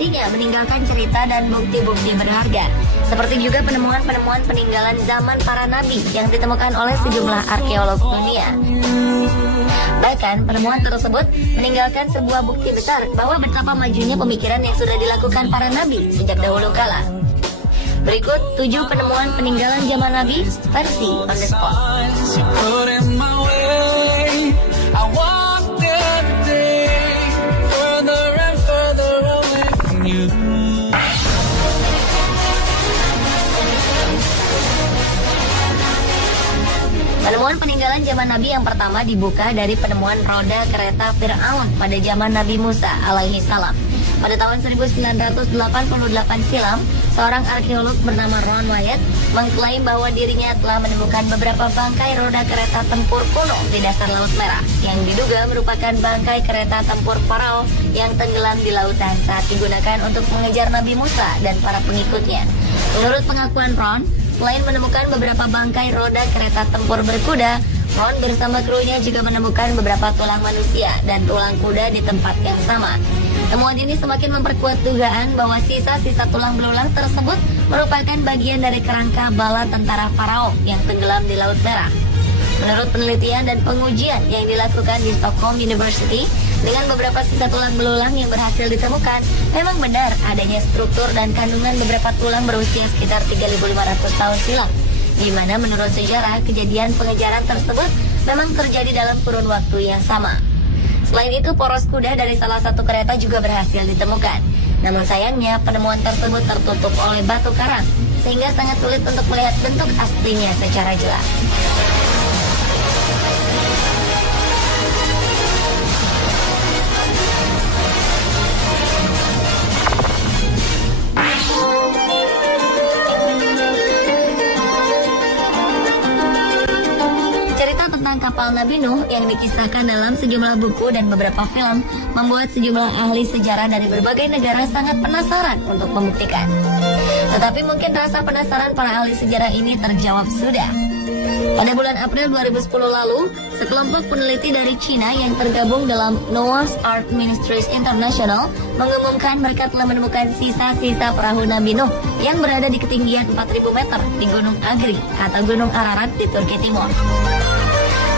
artinya meninggalkan cerita dan bukti-bukti berharga. Seperti juga penemuan-penemuan peninggalan zaman para nabi yang ditemukan oleh sejumlah arkeolog dunia. Bahkan penemuan tersebut meninggalkan sebuah bukti besar bahwa betapa majunya pemikiran yang sudah dilakukan para nabi sejak dahulu kala. Berikut 7 penemuan peninggalan zaman nabi versi on the spot. Penemuan peninggalan zaman Nabi yang pertama dibuka dari penemuan roda kereta Fir'aun pada zaman Nabi Musa alaihi salam. Pada tahun 1988 silam, seorang arkeolog bernama Ron Wyatt mengklaim bahwa dirinya telah menemukan beberapa bangkai roda kereta tempur kuno di dasar Laut Merah yang diduga merupakan bangkai kereta tempur Farao yang tenggelam di lautan saat digunakan untuk mengejar Nabi Musa dan para pengikutnya. Menurut pengakuan Ron, selain menemukan beberapa bangkai roda kereta tempur berkuda, Ron bersama krunya juga menemukan beberapa tulang manusia dan tulang kuda di tempat yang sama. Temuan ini semakin memperkuat dugaan bahwa sisa-sisa tulang belulang tersebut merupakan bagian dari kerangka bala tentara Farao yang tenggelam di Laut Merah. Menurut penelitian dan pengujian yang dilakukan di Stockholm University, dengan beberapa sisa tulang belulang yang berhasil ditemukan, memang benar adanya struktur dan kandungan beberapa tulang berusia sekitar 3.500 tahun silam, di mana menurut sejarah kejadian pengejaran tersebut memang terjadi dalam kurun waktu yang sama. Selain itu, poros kuda dari salah satu kereta juga berhasil ditemukan. Namun sayangnya, penemuan tersebut tertutup oleh batu karang, sehingga sangat sulit untuk melihat bentuk aslinya secara jelas. Kapal Nabi Nuh yang dikisahkan dalam sejumlah buku dan beberapa film membuat sejumlah ahli sejarah dari berbagai negara sangat penasaran untuk membuktikan. Tetapi mungkin rasa penasaran para ahli sejarah ini terjawab sudah. Pada bulan April 2010 lalu, sekelompok peneliti dari Cina yang tergabung dalam Noah's Ark Ministries International mengumumkan mereka telah menemukan sisa-sisa perahu Nabi Nuh yang berada di ketinggian 4.000 meter di Gunung Agri atau Gunung Ararat di Turki Timur.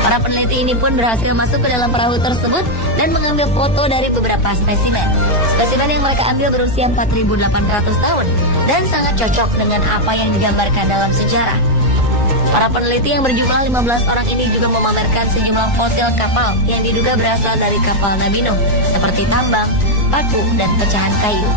Para peneliti ini pun berhasil masuk ke dalam perahu tersebut dan mengambil foto dari beberapa spesimen. Spesimen yang mereka ambil berusia 4.800 tahun dan sangat cocok dengan apa yang digambarkan dalam sejarah. Para peneliti yang berjumlah 15 orang ini juga memamerkan sejumlah fosil kapal yang diduga berasal dari kapal Nabi Nuh, seperti tambang, batu, dan pecahan kayu.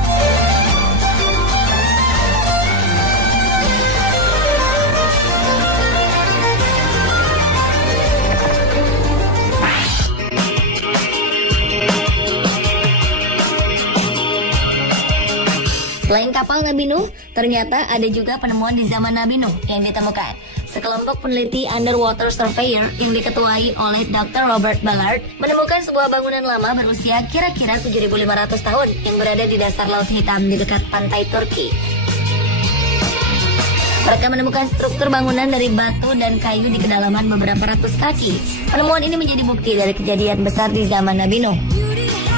Selain kapal Nabi Nuh, ternyata ada juga penemuan di zaman Nabi Nuh yang ditemukan. Sekelompok peneliti underwater surveyor yang diketuai oleh Dr. Robert Ballard menemukan sebuah bangunan lama berusia kira-kira 7.500 tahun yang berada di dasar Laut Hitam di dekat pantai Turki. Mereka menemukan struktur bangunan dari batu dan kayu di kedalaman beberapa ratus kaki. Penemuan ini menjadi bukti dari kejadian besar di zaman Nabi Nuh.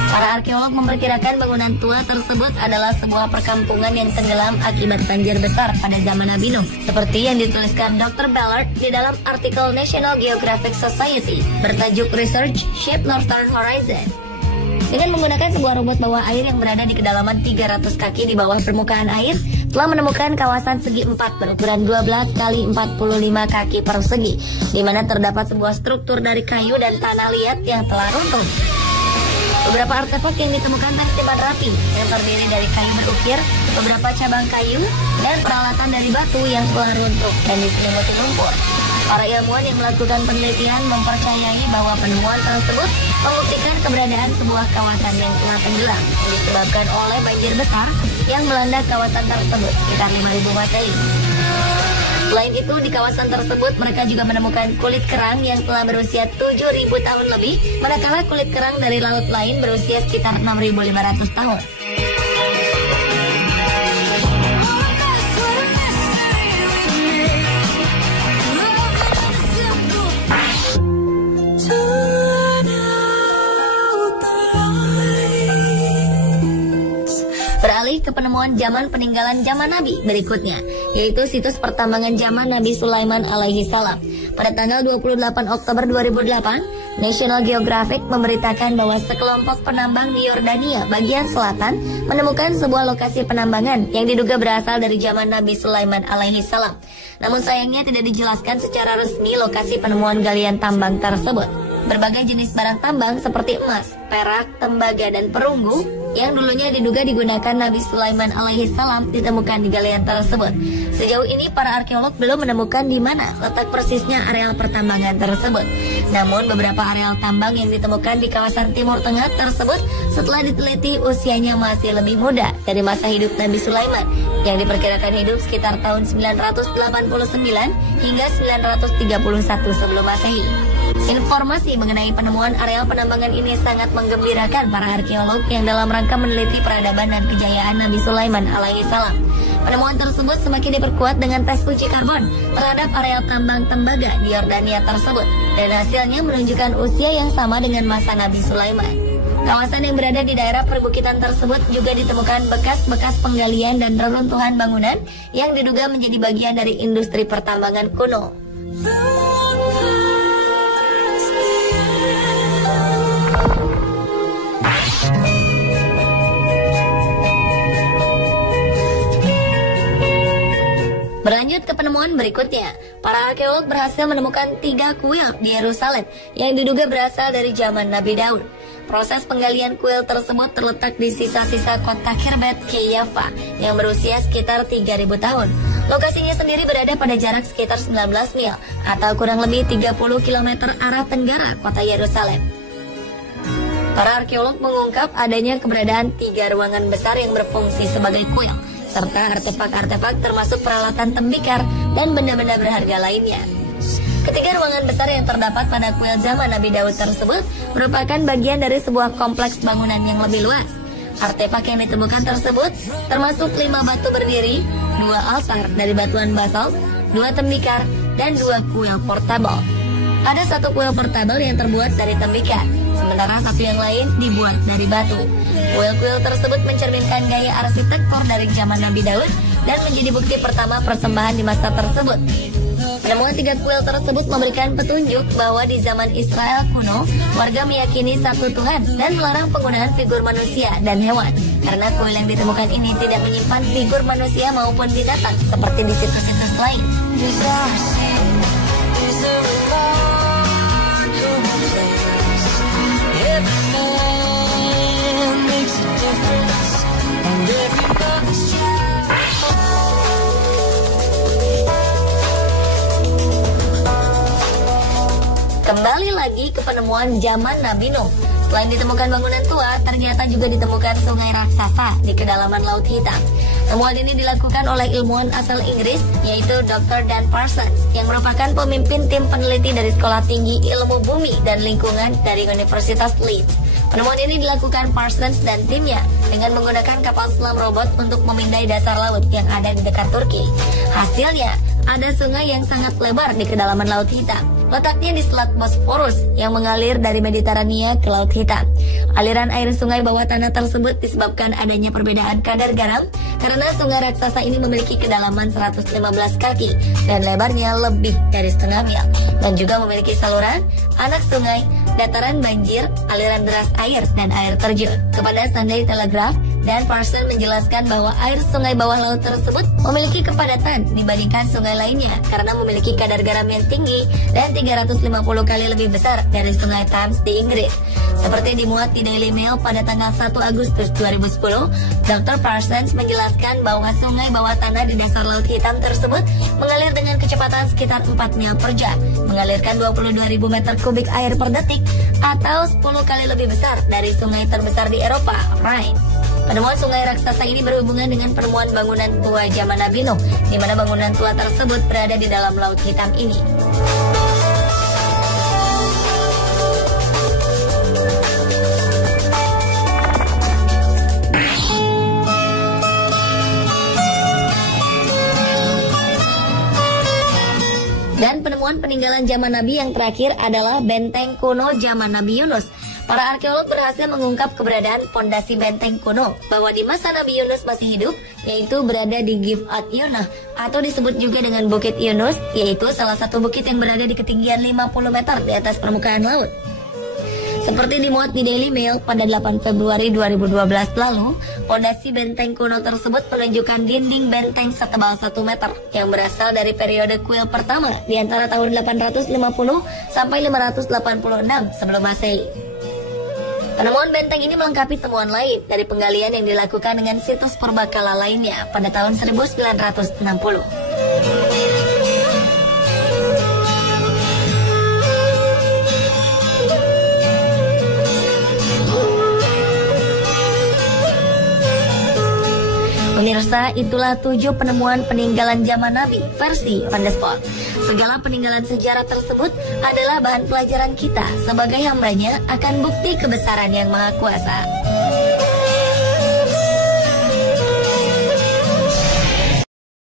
Para arkeolog memperkirakan bangunan tua tersebut adalah sebuah perkampungan yang tenggelam akibat banjir besar pada zaman Nabi Nuh, seperti yang dituliskan Dr. Ballard di dalam artikel National Geographic Society bertajuk Research Shape Northern Horizon. Dengan menggunakan sebuah robot bawah air yang berada di kedalaman 300 kaki di bawah permukaan air, telah menemukan kawasan segi 4 berukuran 12 kali 45 kaki persegi, di mana terdapat sebuah struktur dari kayu dan tanah liat yang telah runtuh. Beberapa artefak yang ditemukan tersimpan rapi yang terdiri dari kayu berukir, beberapa cabang kayu, dan peralatan dari batu yang telah runtuh dan diselimuti lumpur. Para ilmuwan yang melakukan penelitian mempercayai bahwa penemuan tersebut membuktikan keberadaan sebuah kawasan yang telah tenggelam disebabkan oleh banjir besar yang melanda kawasan tersebut sekitar 5.000 Masehi. Selain itu, di kawasan tersebut mereka juga menemukan kulit kerang yang telah berusia 7.000 tahun lebih, manakala kulit kerang dari laut lain berusia sekitar 6.500 tahun. penemuan zaman peninggalan zaman Nabi berikutnya, yaitu situs pertambangan zaman Nabi Sulaiman alaihi salam. Pada tanggal 28 Oktober 2008, National Geographic memberitakan bahwa sekelompok penambang di Yordania bagian selatan menemukan sebuah lokasi penambangan yang diduga berasal dari zaman Nabi Sulaiman alaihi salam. Namun sayangnya tidak dijelaskan secara resmi lokasi penemuan galian tambang tersebut. Berbagai jenis barang tambang seperti emas, perak, tembaga, dan perunggu yang dulunya diduga digunakan Nabi Sulaiman alaihi salam ditemukan di galian tersebut. Sejauh ini para arkeolog belum menemukan di mana letak persisnya areal pertambangan tersebut. Namun beberapa areal tambang yang ditemukan di kawasan Timur Tengah tersebut setelah diteliti usianya masih lebih muda dari masa hidup Nabi Sulaiman yang diperkirakan hidup sekitar tahun 989 hingga 931 sebelum Masehi. Informasi mengenai penemuan areal penambangan ini sangat menggembirakan para arkeolog yang dalam rangka meneliti peradaban dan kejayaan Nabi Sulaiman alaihi salam. Penemuan tersebut semakin diperkuat dengan tes uji karbon terhadap areal tambang tembaga di Yordania tersebut, dan hasilnya menunjukkan usia yang sama dengan masa Nabi Sulaiman. Kawasan yang berada di daerah perbukitan tersebut juga ditemukan bekas-bekas penggalian dan reruntuhan bangunan yang diduga menjadi bagian dari industri pertambangan kuno. Berlanjut ke penemuan berikutnya, para arkeolog berhasil menemukan 3 kuil di Yerusalem yang diduga berasal dari zaman Nabi Daud. Proses penggalian kuil tersebut terletak di sisa-sisa kota Khirbet Qeiyafa yang berusia sekitar 3.000 tahun. Lokasinya sendiri berada pada jarak sekitar 19 mil atau kurang lebih 30 km arah tenggara kota Yerusalem. Para arkeolog mengungkap adanya keberadaan 3 ruangan besar yang berfungsi sebagai kuil, serta artefak-artefak termasuk peralatan tembikar dan benda-benda berharga lainnya. Ketiga ruangan besar yang terdapat pada kuil zaman Nabi Daud tersebut merupakan bagian dari sebuah kompleks bangunan yang lebih luas. Artefak yang ditemukan tersebut termasuk 5 batu berdiri, 2 altar dari batuan basalt, 2 tembikar, dan 2 kuil portable. Ada 1 kuil portable yang terbuat dari tembikar, sementara 1 yang lain dibuat dari batu. Kuil-kuil tersebut mencerminkan gaya arsitektur dari zaman Nabi Daud dan menjadi bukti pertama persembahan di masa tersebut. Penemuan 3 kuil tersebut memberikan petunjuk bahwa di zaman Israel kuno, warga meyakini satu Tuhan dan melarang penggunaan figur manusia dan hewan. Karena kuil yang ditemukan ini tidak menyimpan figur manusia maupun binatang seperti di situs-situs lain. Kembali lagi ke penemuan zaman Nabi Nuh. Selain ditemukan bangunan tua, ternyata juga ditemukan sungai raksasa di kedalaman Laut Hitam. Temuan ini dilakukan oleh ilmuwan asal Inggris, yaitu Dr. Dan Parsons, yang merupakan pemimpin tim peneliti dari Sekolah Tinggi Ilmu Bumi dan Lingkungan dari Universitas Leeds. Penemuan ini dilakukan Parsons dan timnya dengan menggunakan kapal selam robot untuk memindai dasar laut yang ada di dekat Turki. Hasilnya, ada sungai yang sangat lebar di kedalaman Laut Hitam. Letaknya di Selat Bosporus yang mengalir dari Mediterania ke Laut Hitam. Aliran air sungai bawah tanah tersebut disebabkan adanya perbedaan kadar garam karena sungai raksasa ini memiliki kedalaman 115 kaki dan lebarnya lebih dari setengah mil, dan juga memiliki saluran, anak sungai, dataran banjir, aliran deras air, dan air terjun. Kepada Sunday Telegraph, Dan Parsons menjelaskan bahwa air sungai bawah laut tersebut memiliki kepadatan dibandingkan sungai lainnya karena memiliki kadar garam yang tinggi dan 350 kali lebih besar dari sungai Thames di Inggris. Seperti dimuat di Daily Mail pada tanggal 1 Agustus 2010, Dr. Parsons menjelaskan bahwa sungai bawah tanah di dasar Laut Hitam tersebut mengalir dengan kecepatan sekitar 4 mil per jam, mengalirkan 22.000 meter kubik air per detik atau 10 kali lebih besar dari sungai terbesar di Eropa, Rhine. Penemuan sungai raksasa ini berhubungan dengan penemuan bangunan tua zaman Nabi Nuh, di mana bangunan tua tersebut berada di dalam Laut Hitam ini. Dan penemuan penemuan peninggalan zaman Nabi yang terakhir adalah benteng kuno zaman Nabi Yunus. Para arkeolog berhasil mengungkap keberadaan pondasi benteng kuno bahwa di masa Nabi Yunus masih hidup, yaitu berada di Givat Yunus atau disebut juga dengan Bukit Yunus, yaitu salah satu bukit yang berada di ketinggian 50 meter di atas permukaan laut. Seperti dimuat di Daily Mail pada 8 Februari 2012 lalu, pondasi benteng kuno tersebut menunjukkan dinding benteng setebal 1 meter yang berasal dari periode kuil pertama di antara tahun 850 sampai 586 sebelum Masehi. Penemuan benteng ini melengkapi temuan lain dari penggalian yang dilakukan dengan situs purbakala lainnya pada tahun 1960. Pemirsa, itulah 7 penemuan peninggalan zaman Nabi versi On The Spot. Segala peninggalan sejarah tersebut adalah bahan pelajaran kita sebagai hambanya akan bukti kebesaran Yang Maha Kuasa.